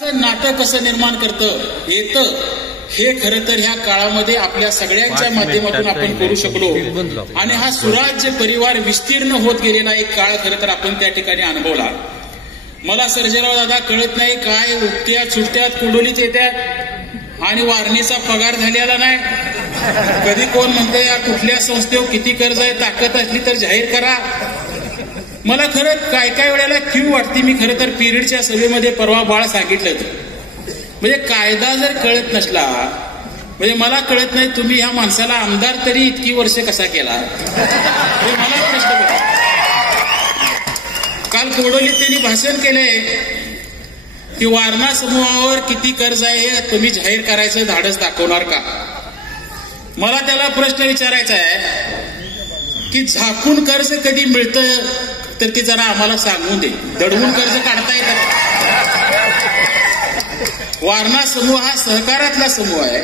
नाटक कसं निर्माण करतं येतं हे खरं तर ह्या काळामध्ये आपल्या सगळ्यांच्या माध्यमातून आपण करू शकलो आणि हा सुराज्य परिवार विस्तीर्ण होत गेलेला एक काळ खरं तर आपण त्या ठिकाणी अनुभवला। मला सर्जेराव दादा कळत नाही काय उठत्या सुट्ट्यात कुंडलीत येत्यात आणि वारणीचा पगार झालेला नाही। कधी कोण म्हणतं या कुठल्या संस्थेवर किती कर्ज आहे ताकद असली तर जाहीर करा। मला खरं काय काय वेळेला क्यू वाटते। मी खरं तर पिरियडच्या सभेमध्ये परवा बाळ सांगितलं म्हणजे कायदा जर कळत नसला म्हणजे मला कळत नाही तुम्ही ह्या माणसाला आमदार तरी इतकी वर्ष कसा केला हे मला प्रश्न पडतो। काल कोडोलीत त्यांनी भाषण केलंय की वारणा समूहावर किती कर्ज आहे हे तुम्ही जाहीर करायचं धाडस दाखवणार का। मला त्याला प्रश्न विचारायचा आहे की झाकून कर्ज कधी मिळतं तर ते जरा आम्हाला सांगून दे। दडवून कर्ज काढता येतात। वारणा समूह हा सहकारातला समूह आहे।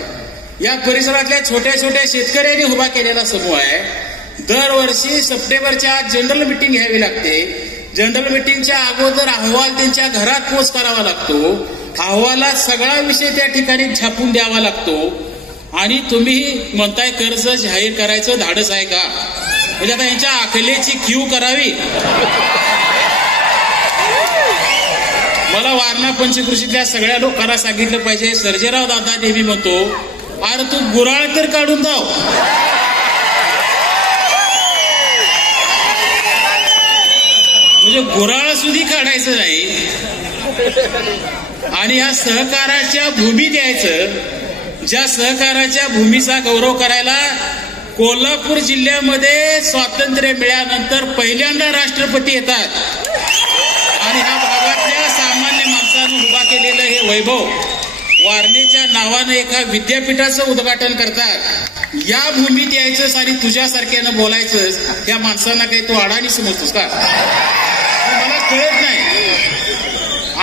या परिसरातल्या छोट्या छोट्या शेतकऱ्यांनी उभा केलेला समूह आहे। दरवर्षी सप्टेंबरच्या आत जनरल मीटिंग घ्यावी लागते। जनरल मीटिंगच्या अगोदर अहवाल त्यांच्या घरात पोच करावा लागतो। अहवालात सगळा विषय त्या ठिकाणी छापून द्यावा लागतो आणि तुम्ही म्हणताय कर्ज जाहीर करायचं धाडस आहे का। म्हणजे आता यांच्या आखलेची क्यू करावी। मला वारणा पंचकृषीतल्या सगळ्या लोकांना सांगितलं पाहिजे सर्जेराव दादा नेहमी म्हणतो अरे तू गुराळ तर काढून दाव। म्हणजे गुराळ सुद्धा काढायचं नाही आणि या सहकाराच्या भूमी द्यायचं। ज्या सहकाराच्या भूमीचा गौरव करायला कोल्हापूर जिल्ह्यामध्ये स्वातंत्र्य मिळाल्यानंतर पहिल्यांदा राष्ट्रपती येतात आणि ह्या भागातल्या सामान्य माणसानं उभा केलेलं हे वैभव वारणेच्या नावानं एका विद्यापीठाचं उद्घाटन करतात। या भूमीत यायचंच आणि तुझ्यासारख्यानं बोलायचं या माणसांना काही तू अडाणी समजतोस का मला कळत नाही।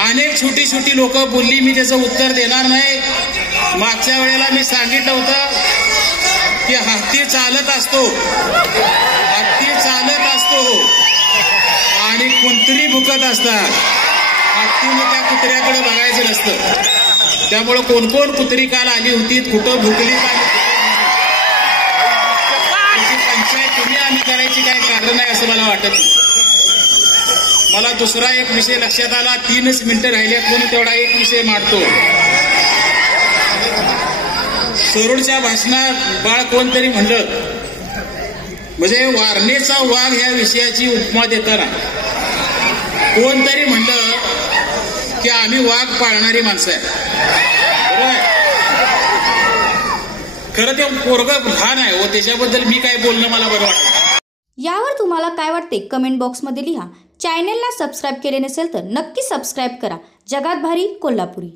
अनेक छोटी छोटी लोक बोलली मी त्याचं उत्तर देणार नाही। मागच्या वेळेला मी सांगितलं होतं की हत्ती चालत असतो आणि कुंत्री भुकत असतात। हत्तीने त्या कुत्र्याकडे बघायचं नसतं। त्यामुळे कोण कोण कुत्री काल आली होती कुठं भुकली त्याची पंचायत तुम्ही आम्ही करायची काय कारण आहे असं मला वाटत नाही। मला दुसरा एक विषय लक्षात आला। 3 मिनिटं राहिल्यात म्हणून तेवढा एक विषय मांडतो। सरोडच्या भाषणात बाळ कोणतरी म्हणलं म्हणजे वारणेचा वाघ ह्या विषयाची उपमा देताना कोणतरी म्हणलं की आम्ही वाघ पाळणारी माणसं आहे। बरोबर खरं ते पोरगं लहान आहे हो त्याच्याबद्दल मी काय बोलणं मला बरं वाटतं। यावर तुम्हाला काय वाटते कमेंट बॉक्समध्ये लिहा। चॅनलला सबस्क्राईब केले नसेल तर नक्की सबस्क्राईब करा। जगात भारी कोल्हापुरी।